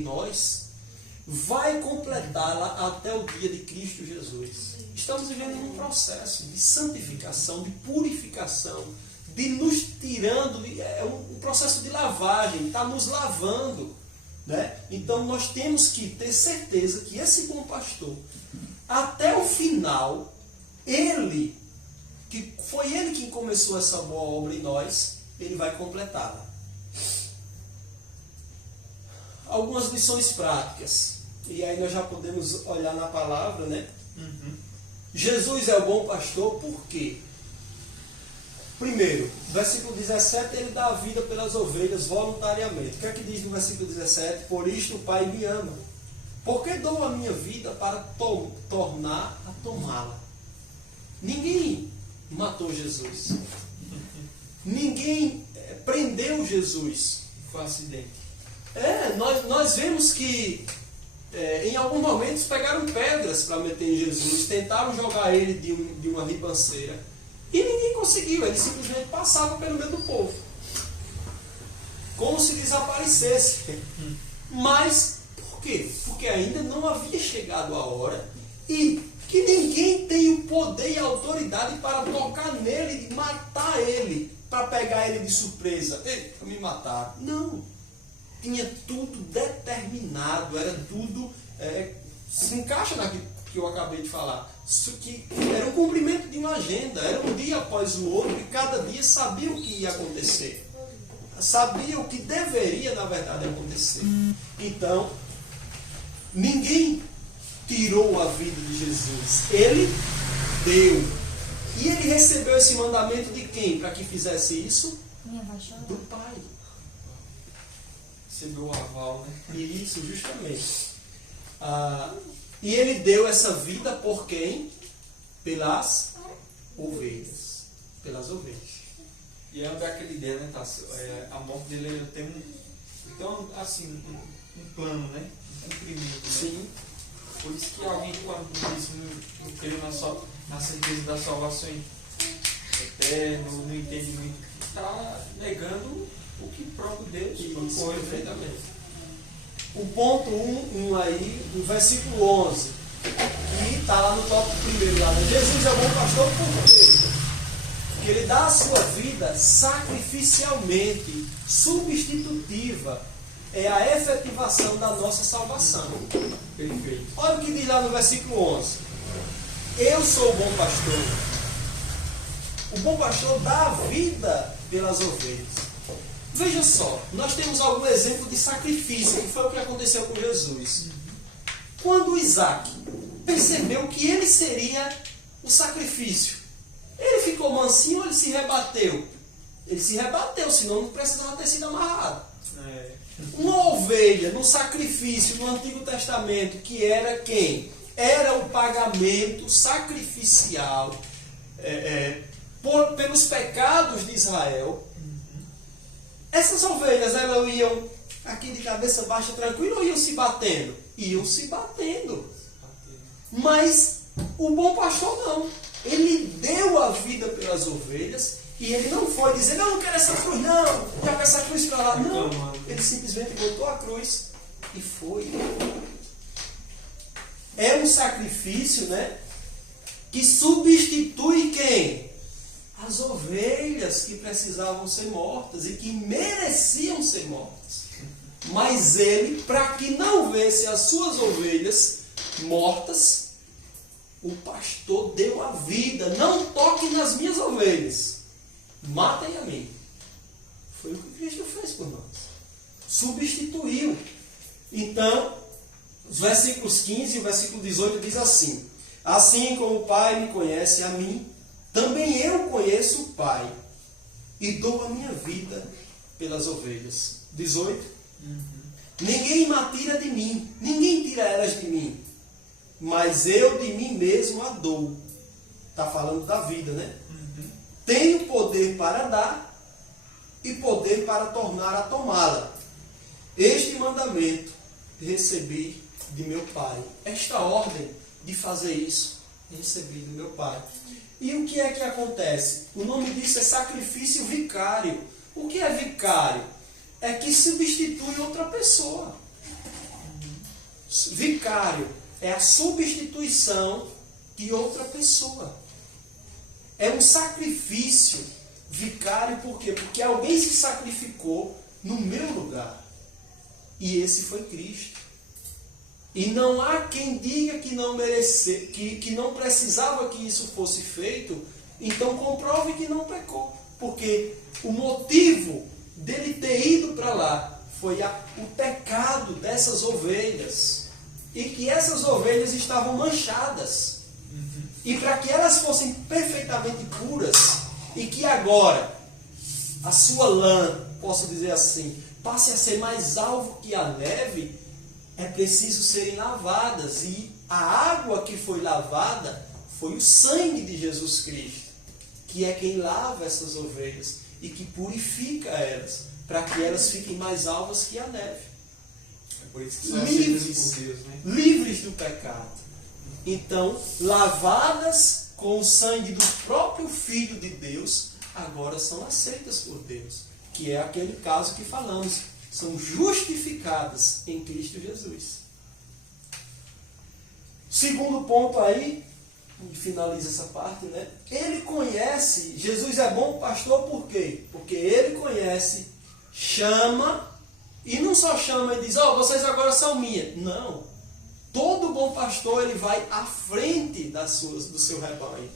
em nós, vai completá-la até o dia de Cristo Jesus. Estamos vivendo um processo de santificação, de purificação, de nos tirando, é um processo de lavagem, está nos lavando, né? Então nós temos que ter certeza que esse bom pastor, até o final, foi ele quem começou essa boa obra em nós, ele vai completá-la. Algumas lições práticas, e aí nós já podemos olhar na palavra, né? Jesus é o bom pastor, por quê? Primeiro, versículo 17, ele dá a vida pelas ovelhas voluntariamente. O que é que diz no versículo 17? Por isto o Pai me ama, porque dou a minha vida para tornar a tomá-la. Ninguém matou Jesus. Ninguém prendeu Jesus. Foi um acidente. Nós vemos que em alguns momentos pegaram pedras para meter em Jesus, tentaram jogar ele de uma ribanceira e ninguém conseguiu, ele simplesmente passava pelo meio do povo, como se desaparecesse. Mas por quê? Porque ainda não havia chegado a hora e que ninguém tem o poder e a autoridade para tocar nele e matar ele, para pegar ele de surpresa. Eita, me mataram. Não. Tinha tudo determinado, era tudo, se encaixa naquilo que eu acabei de falar. Isso que era um cumprimento de uma agenda, era um dia após o outro e cada dia sabia o que ia acontecer. Sabia o que deveria, na verdade, acontecer. Então, ninguém tirou a vida de Jesus, ele deu. E ele recebeu esse mandamento de quem? Para que fizesse isso? Do Pai. Recebeu o aval, né? Isso, justamente. E ele deu essa vida por quem? Pelas ovelhas. Pelas ovelhas. E é daquela ideia, né, Tássio? A morte dele tem assim, um plano, né? Um cumprimento, né? Sim. Por isso que alguém, quando diz não crê na certeza da salvação eterna, no entendimento, está negando o que o próprio Deus propôs, perfeitamente. O ponto 1 aí, no versículo 11, que está lá no tópico primeiro, lá, né? Jesus é o bom pastor por quê? Porque ele dá a sua vida sacrificialmente, substitutiva. É a efetivação da nossa salvação. Perfeito. Olha o que diz lá no versículo 11. Eu sou o bom pastor. O bom pastor dá a vida pelas ovelhas. Veja só, nós temos algum exemplo de sacrifício, que foi o que aconteceu com Jesus. Quando Isaac percebeu que ele seria o sacrifício, ele ficou mansinho ou ele se rebateu? Ele se rebateu, senão não precisava ter sido amarrado. Uma ovelha no sacrifício no Antigo Testamento, que era quem? Era o pagamento sacrificial pelos pecados de Israel. Essas ovelhas, elas iam aqui de cabeça baixa, tranquilo, ou iam se batendo? Iam se batendo. Mas o bom pastor não. Ele deu a vida pelas ovelhas e ele não foi dizer, não quero essa cruz, não, joga essa cruz para lá. Não, ele simplesmente botou a cruz e foi. É um sacrifício, né, que substitui quem? As ovelhas que precisavam ser mortas e que mereciam ser mortas. Mas ele, para que não visse as suas ovelhas mortas, o pastor deu a vida. Não toque nas minhas ovelhas, matem a mim. Foi o que Cristo fez por nós. Substituiu. Então, os versículos 15 e o versículo 18 diz assim: assim como o Pai me conhece a mim, também eu conheço o Pai, e dou a minha vida pelas ovelhas. 18. Ninguém me tira de mim, ninguém tira elas de mim, mas eu de mim mesmo a dou. Está falando da vida, né? Tenho poder para dar e poder para tornar a tomá-la. Este mandamento recebi de meu Pai. Esta ordem de fazer isso recebi do meu Pai. E o que é que acontece? O nome disso é sacrifício vicário. O que é vicário? É que substitui outra pessoa. Vicário é a substituição de outra pessoa. É um sacrifício vicário, por quê? Porque alguém se sacrificou no meu lugar. E esse foi Cristo. E não há quem diga que não merecer, que não precisava que isso fosse feito, então comprove que não pecou. Porque o motivo dele ter ido para lá foi o pecado dessas ovelhas. E que essas ovelhas estavam manchadas. E para que elas fossem perfeitamente puras, e que agora a sua lã, posso dizer assim, passe a ser mais alvo que a neve, é preciso serem lavadas. E a água que foi lavada foi o sangue de Jesus Cristo, que é quem lava essas ovelhas e que purifica elas, para que elas fiquem mais alvas que a neve. É por isso que são aceitas por Deus, né? Livres do pecado. Então, lavadas com o sangue do próprio Filho de Deus, agora são aceitas por Deus. Que é aquele caso que falamos. São justificadas em Cristo Jesus. Segundo ponto aí, finaliza essa parte, né? Ele conhece, Jesus é bom pastor por quê? Porque ele conhece, chama, e não só chama e diz, vocês agora são minhas. Não. Todo bom pastor, ele vai à frente do seu rebanho.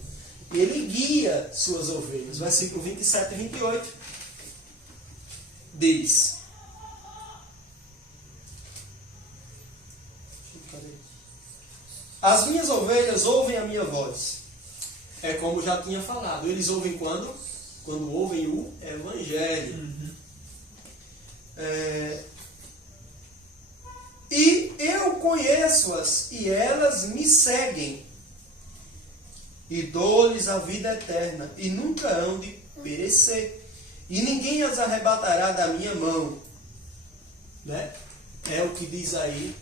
Ele guia suas ovelhas. Versículo 27 e 28 diz: as minhas ovelhas ouvem a minha voz. É como já tinha falado. Eles ouvem quando? Quando ouvem o Evangelho. E eu conheço-as, e elas me seguem. E dou-lhes a vida eterna, e nunca hão de perecer. E ninguém as arrebatará da minha mão. Né? É o que diz aí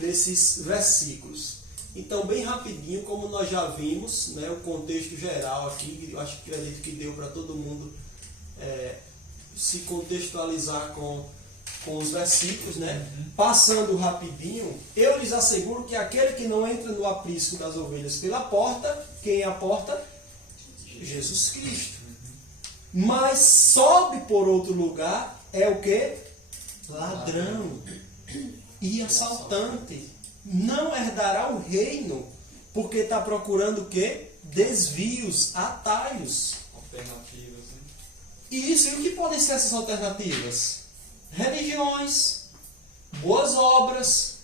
nesses versículos. Então, bem rapidinho, como nós já vimos, né, o contexto geral aqui, eu acredito que deu para todo mundo se contextualizar com os versículos, né? Passando rapidinho, eu lhes asseguro que aquele que não entra no aprisco das ovelhas pela porta, quem é a porta? Jesus Cristo. Mas sobe por outro lugar, é o que? Ladrão e assaltante. Não herdará o reino, porque está procurando o quê? Desvios, atalhos. Alternativas, né? E o que podem ser essas alternativas? Religiões, boas obras,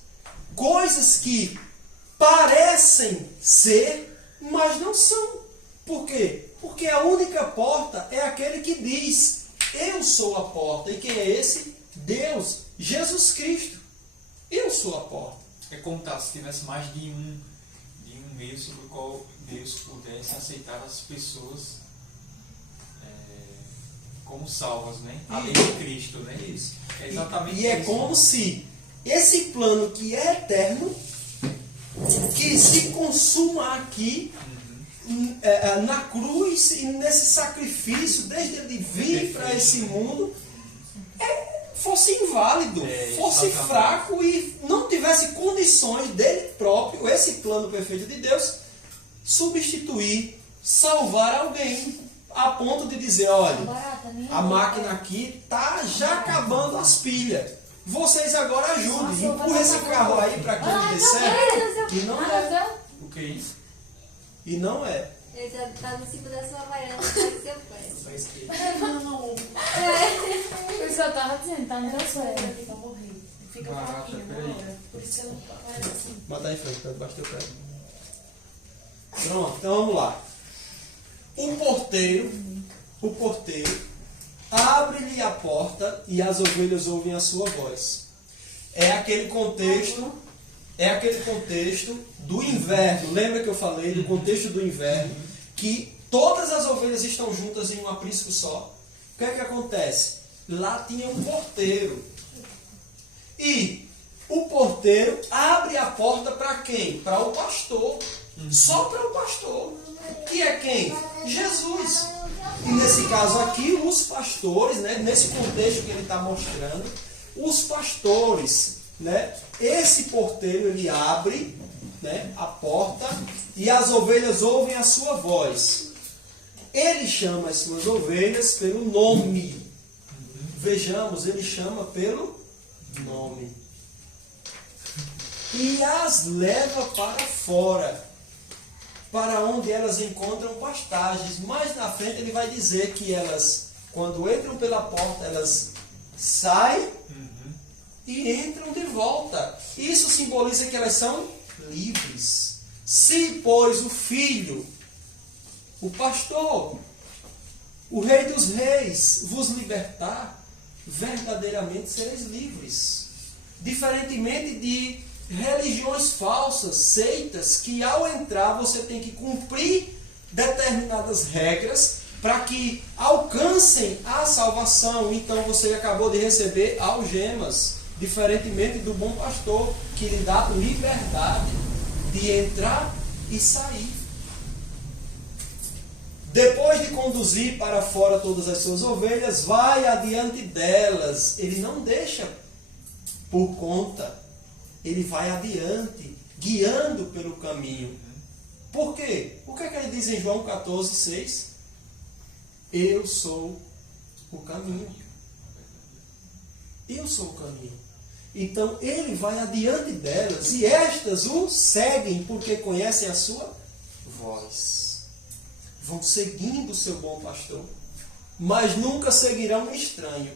coisas que parecem ser, mas não são. Por quê? Porque a única porta é aquele que diz, eu sou a porta. E quem é esse? Deus, Jesus Cristo. Eu sou a porta. É como se tivesse mais de um meio sobre o qual Deus pudesse aceitar as pessoas como salvas, né? Além de Cristo, né? Isso. É exatamente e é isso. como se esse plano que é eterno, que se consuma aqui, na cruz e nesse sacrifício, desde ele vir para esse mundo, fosse inválido, fosse fraco e não tivesse condições dele próprio, esse plano perfeito de Deus, substituir, salvar alguém, a ponto de dizer, olha, a máquina aqui está já acabando as pilhas. Vocês agora ajudem, empurra esse carro aí para que ele dê certo. E não é. O que é isso? E não é. Ele tá no ciclo da sua Havaiana, tá no seu pé. Não. Eu só tava dizendo, tá no meu pé. Pra morrer. Fica fraquinho uma hora. Por isso que eu não era assim. Bota aí em frente, debaixo do teu pé. Pronto, então vamos lá. O porteiro abre-lhe a porta e as ovelhas ouvem a sua voz. É aquele contexto do inverno. Lembra que eu falei do contexto do inverno? Que todas as ovelhas estão juntas em um aprisco só. O que é que acontece? Lá tinha um porteiro. E o porteiro abre a porta para quem? Para o pastor. Só para o pastor. Que é quem? Jesus. E nesse caso aqui, os pastores, né, nesse contexto que ele está mostrando, os pastores né, esse porteiro ele abre, né, a porta e as ovelhas ouvem a sua voz. Ele chama as suas ovelhas pelo nome. Vejamos, ele chama pelo nome. E as leva para fora, para onde elas encontram pastagens. Mais na frente ele vai dizer que elas, quando entram pela porta, elas saem e entram de volta. Isso simboliza que elas são livres. Se, pois, o Filho, o pastor, o Rei dos Reis, vos libertar, verdadeiramente sereis livres. Diferentemente de religiões falsas, seitas, que ao entrar você tem que cumprir determinadas regras para que alcancem a salvação. Então você acabou de receber algemas. Diferentemente do bom pastor, que lhe dá liberdade de entrar e sair. Depois de conduzir para fora todas as suas ovelhas, vai adiante delas. Ele não deixa por conta. Ele vai adiante, guiando pelo caminho. Por quê? O que é que ele diz em João 14,6? Eu sou o caminho. Eu sou o caminho. Então ele vai adiante delas e estas o seguem porque conhecem a sua voz. Vão seguindo o seu bom pastor, mas nunca seguirão um estranho.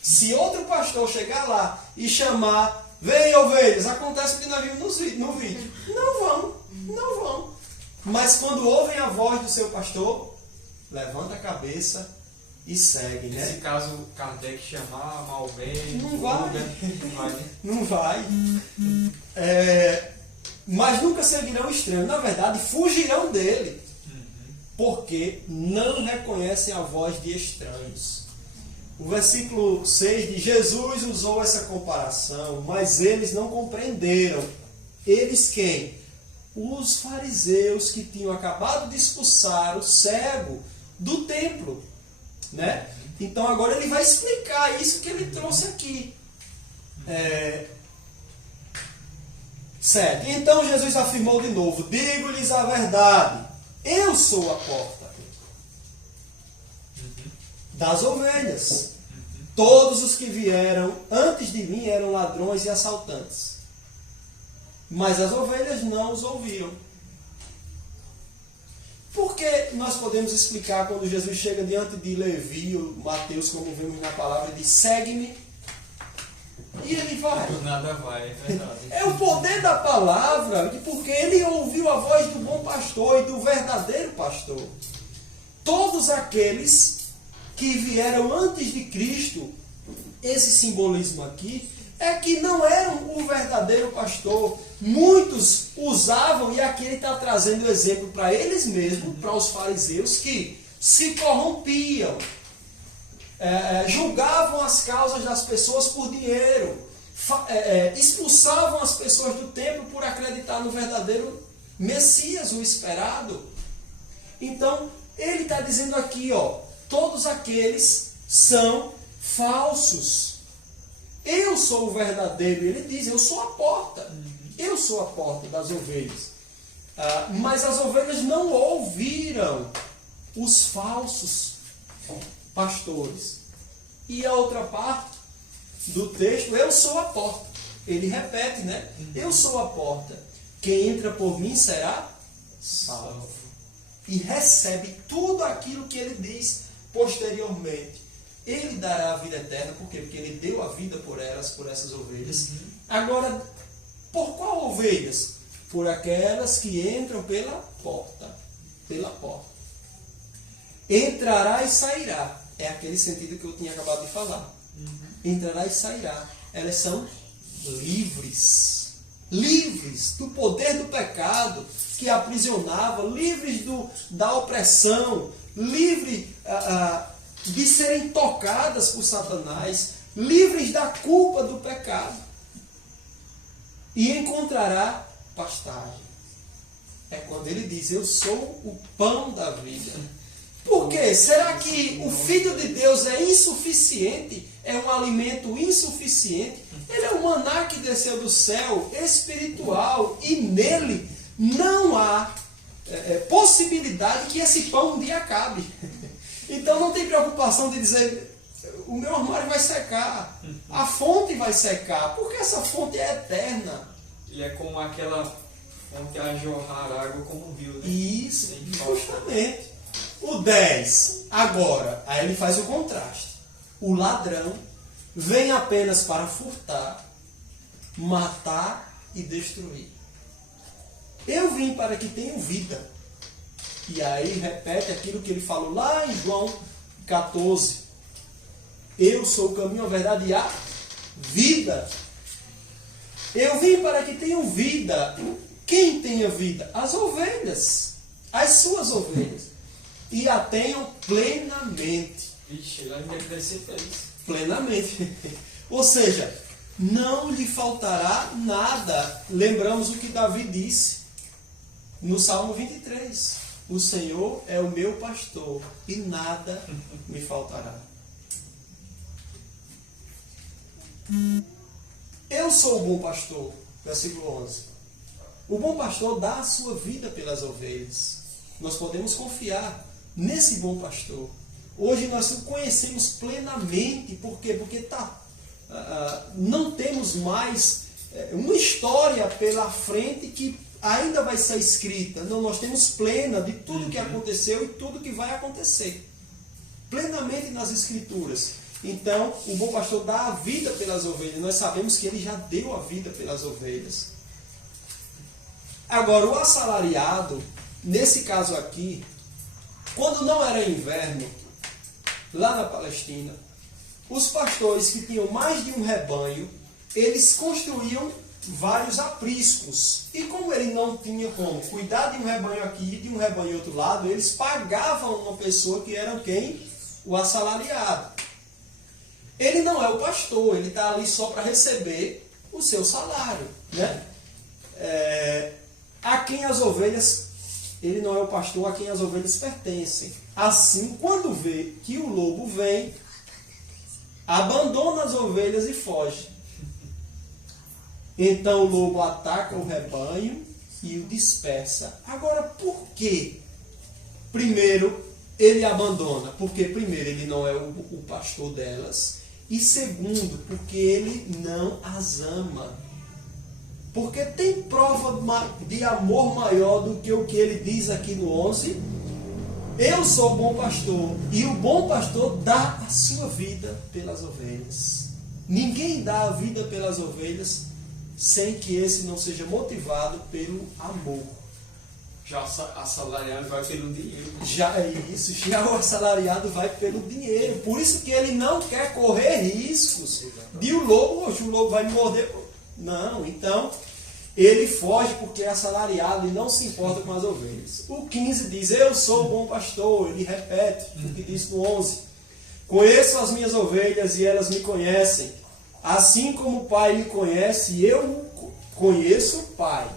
Se outro pastor chegar lá e chamar, vem ovelhas, acontece o que nós vimos no vídeo. Não vão. Mas quando ouvem a voz do seu pastor, levanta a cabeça e segue, né? Nesse caso, Kardec chamar, Maomé, Não vai. Não vai, né? Não vai. Mas nunca seguirão estranho. Na verdade, fugirão dele. Porque não reconhecem a voz de estranhos. O versículo 6 de Jesus usou essa comparação, mas eles não compreenderam. Eles quem? Os fariseus que tinham acabado de expulsar o cego do templo. Né? Então agora ele vai explicar isso que ele trouxe aqui. 7. Então Jesus afirmou de novo: digo-lhes a verdade, eu sou a porta das ovelhas. Todos os que vieram antes de mim eram ladrões e assaltantes, mas as ovelhas não os ouviram. Por que nós podemos explicar quando Jesus chega diante de Levi, ou Mateus, como vemos na palavra, diz: segue-me, e ele vai? Por nada vai, é verdade. É o poder da palavra, porque ele ouviu a voz do bom pastor e do verdadeiro pastor. Todos aqueles que vieram antes de Cristo, esse simbolismo aqui, é que não eram o verdadeiro pastor. Muitos usavam, e aqui ele está trazendo o exemplo para eles mesmos, para os fariseus, que se corrompiam, julgavam as causas das pessoas por dinheiro, expulsavam as pessoas do templo por acreditar no verdadeiro Messias, o esperado. Então, ele está dizendo aqui, todos aqueles são falsos. Eu sou o verdadeiro. Ele diz: eu sou a porta. Eu sou a porta das ovelhas. Mas as ovelhas não ouviram os falsos pastores. E a outra parte do texto: eu sou a porta. Ele repete, né? Eu sou a porta. Quem entra por mim será salvo. E recebe tudo aquilo que ele diz posteriormente. Ele dará a vida eterna. Por quê? Porque ele deu a vida por elas, por essas ovelhas. Agora, por qual ovelhas? Por aquelas que entram pela porta. Pela porta. Entrará e sairá. É aquele sentido que eu tinha acabado de falar. Entrará e sairá. Elas são livres. Livres do poder do pecado que aprisionava. Livres da opressão. Livres de serem tocadas por Satanás, livres da culpa do pecado, e encontrará pastagem. É quando ele diz: eu sou o pão da vida. Por quê? Será que o Filho de Deus é insuficiente? É um alimento insuficiente? Ele é o o maná que desceu do céu, espiritual, e nele não há possibilidade que esse pão um dia acabe. Então não tem preocupação de dizer, o meu armário vai secar, a fonte vai secar, porque essa fonte é eterna. Ele é como aquela fonte a jorrar água como um rio, né? Isso, justamente. O 10, agora, aí ele faz o contraste. O ladrão vem apenas para furtar, matar e destruir. Eu vim para que tenham vida. E aí repete aquilo que ele falou lá em João 14. Eu sou o caminho, a verdade e a vida. Eu vim para que tenham vida. Quem tem a vida? As ovelhas. As suas ovelhas. E a tenham plenamente. Vixe, ele ainda vai ser feliz. Plenamente. Ou seja, não lhe faltará nada. Lembramos o que Davi disse no Salmo 23. O Senhor é o meu pastor e nada me faltará. Eu sou o bom pastor. Versículo 11. O bom pastor dá a sua vida pelas ovelhas. Nós podemos confiar nesse bom pastor. Hoje nós o conhecemos plenamente. Por quê? Porque não temos mais uma história pela frente que ainda vai ser escrita. Não, nós temos plena de tudo que aconteceu e tudo que vai acontecer. Plenamente nas Escrituras. Então, o bom pastor dá a vida pelas ovelhas. Nós sabemos que ele já deu a vida pelas ovelhas. Agora, o assalariado, nesse caso aqui, quando não era inverno, lá na Palestina, os pastores que tinham mais de um rebanho, eles construíam vários apriscos. E como ele não tinha como cuidar de um rebanho aqui e de um rebanho outro lado, eles pagavam uma pessoa que era quem? O assalariado. Ele não é o pastor, ele está ali só para receber o seu salário, né? A quem as ovelhas, ele não é o pastor a quem as ovelhas pertencem. Assim, quando vê que o lobo vem, abandona as ovelhas e foge. Então o lobo ataca o rebanho e o dispersa. Agora, por quê? Primeiro, ele abandona. Porque, primeiro, ele não é o pastor delas. E segundo, porque ele não as ama. Porque tem prova de amor maior do que o que ele diz aqui no 11. Eu sou o bom pastor. E o bom pastor dá a sua vida pelas ovelhas. Ninguém dá a vida pelas ovelhas sem que esse não seja motivado pelo amor. Já assalariado vai pelo dinheiro. Já o assalariado vai pelo dinheiro. Por isso que ele não quer correr riscos de o lobo vai me morder. Não, então ele foge porque é assalariado e não se importa com as ovelhas. O 15 diz, eu sou o bom pastor. Ele repete o que disse no 11. Conheço as minhas ovelhas e elas me conhecem. Assim como o Pai me conhece, eu conheço o Pai.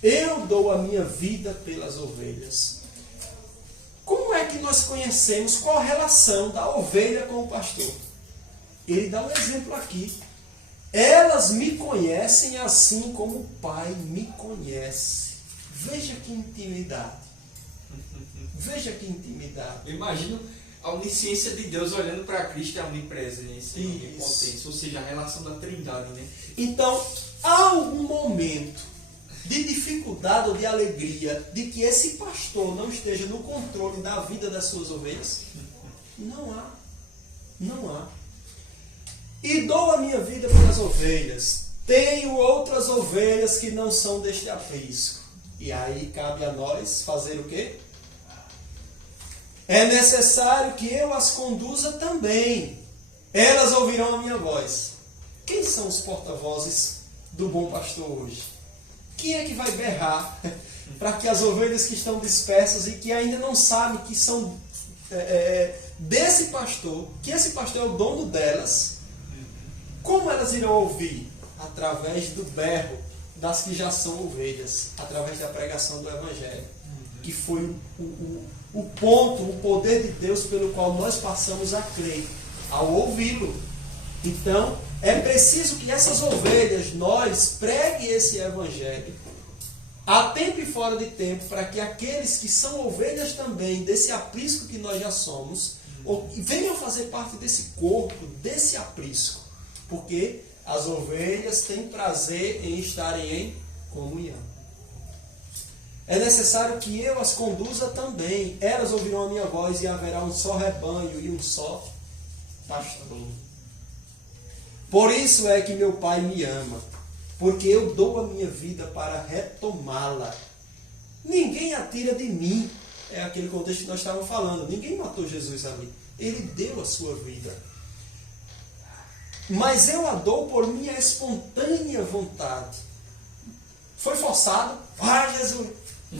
Eu dou a minha vida pelas ovelhas. Como é que nós conhecemos qual a relação da ovelha com o pastor? Ele dá um exemplo aqui. Elas me conhecem assim como o Pai me conhece. Veja que intimidade. Veja que intimidade. Eu imagino a onisciência de Deus olhando para Cristo, a onipresença, a onipotência, ou seja, a relação da Trindade, né? Então, há algum momento de dificuldade ou de alegria de que esse pastor não esteja no controle da vida das suas ovelhas? Não há. Não há. E dou a minha vida pelas ovelhas. Tenho outras ovelhas que não são deste aprisco. E aí cabe a nós fazer o quê? É necessário que eu as conduza também. Elas ouvirão a minha voz. Quem são os porta-vozes do bom pastor hoje? Quem é que vai berrar para que as ovelhas que estão dispersas e que ainda não sabem que são desse pastor, que esse pastor é o dono delas, como elas irão ouvir? Através do berro das que já são ovelhas, através da pregação do Evangelho, que foi o ponto, o poder de Deus pelo qual nós passamos a crer, ao ouvi-lo. Então, É preciso que essas ovelhas, nós, pregue esse evangelho a tempo e fora de tempo, para que aqueles que são ovelhas também, desse aprisco que nós já somos, venham fazer parte desse corpo, desse aprisco. Porque as ovelhas têm prazer em estarem em comunhão. É necessário que eu as conduza também. Elas ouvirão a minha voz e haverá um só rebanho e um só pastor. Por isso é que meu Pai me ama, porque eu dou a minha vida para retomá-la. Ninguém a tira de mim. É aquele contexto que nós estávamos falando. Ninguém matou Jesus ali. Ele deu a sua vida. Mas eu a dou por minha espontânea vontade. Foi forçado? Ah, Jesus!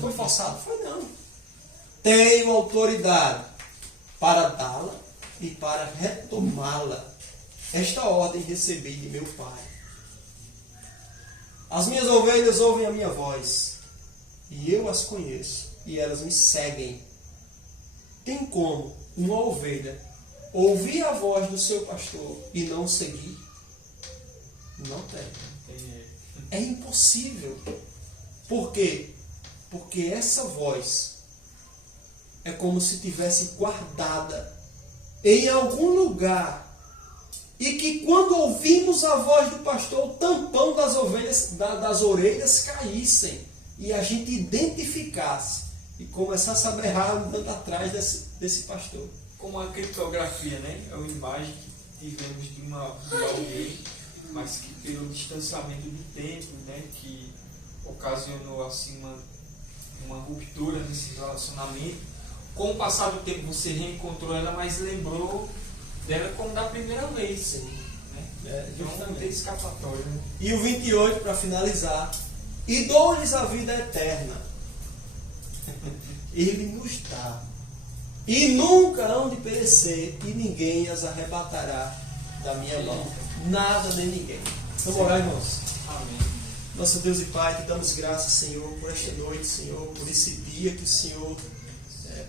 Foi forçado? Foi não. Tenho autoridade para dá-la e para retomá-la. Esta ordem recebi de meu Pai. As minhas ovelhas ouvem a minha voz, e eu as conheço, e elas me seguem. Tem como uma ovelha ouvir a voz do seu pastor e não seguir? Não tem. É impossível. Por quê? Porque essa voz é como se tivesse guardada em algum lugar, e que quando ouvimos a voz do pastor, o tampão das ovelhas, das orelhas caíssem, e a gente identificasse e começasse a berrar andando atrás desse pastor. Como a criptografia, né? É uma imagem que tivemos de alguém, mas que pelo distanciamento do tempo, né? Que ocasionou assim uma ruptura nesse relacionamento. Com o passar do tempo você reencontrou ela, mas lembrou dela como da primeira vez. Sim. Né? Então não tem escapatória. Né? E o 28, para finalizar. E dou-lhes a vida eterna. Ele nos dá. E nunca hão de perecer, e ninguém as arrebatará da minha mão. Nada nem ninguém. Vamos orar, irmãos. Amém. Nosso Deus e Pai, te damos graças, Senhor, por esta noite, Senhor, por esse dia que o Senhor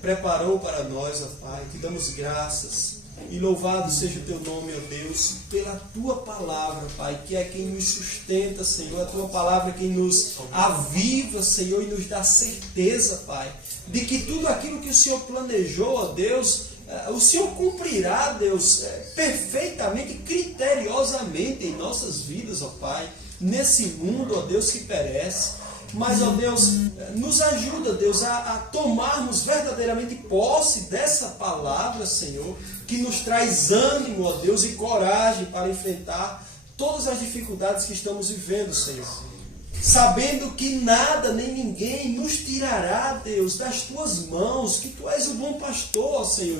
preparou para nós, ó Pai. Te damos graças. E louvado seja o teu nome, ó Deus, pela tua palavra, Pai, que é quem nos sustenta, Senhor. A tua palavra é quem nos aviva, Senhor, e nos dá certeza, Pai, de que tudo aquilo que o Senhor planejou, ó Deus, o Senhor cumprirá, Deus, perfeitamente, criteriosamente em nossas vidas, ó Pai, nesse mundo, ó Deus, que perece. Mas, ó Deus, nos ajuda, Deus, a tomarmos verdadeiramente posse dessa palavra, Senhor, que nos traz ânimo, ó Deus, e coragem para enfrentar todas as dificuldades que estamos vivendo, Senhor. Sabendo que nada nem ninguém nos tirará, Deus, das tuas mãos, que tu és o bom pastor, Senhor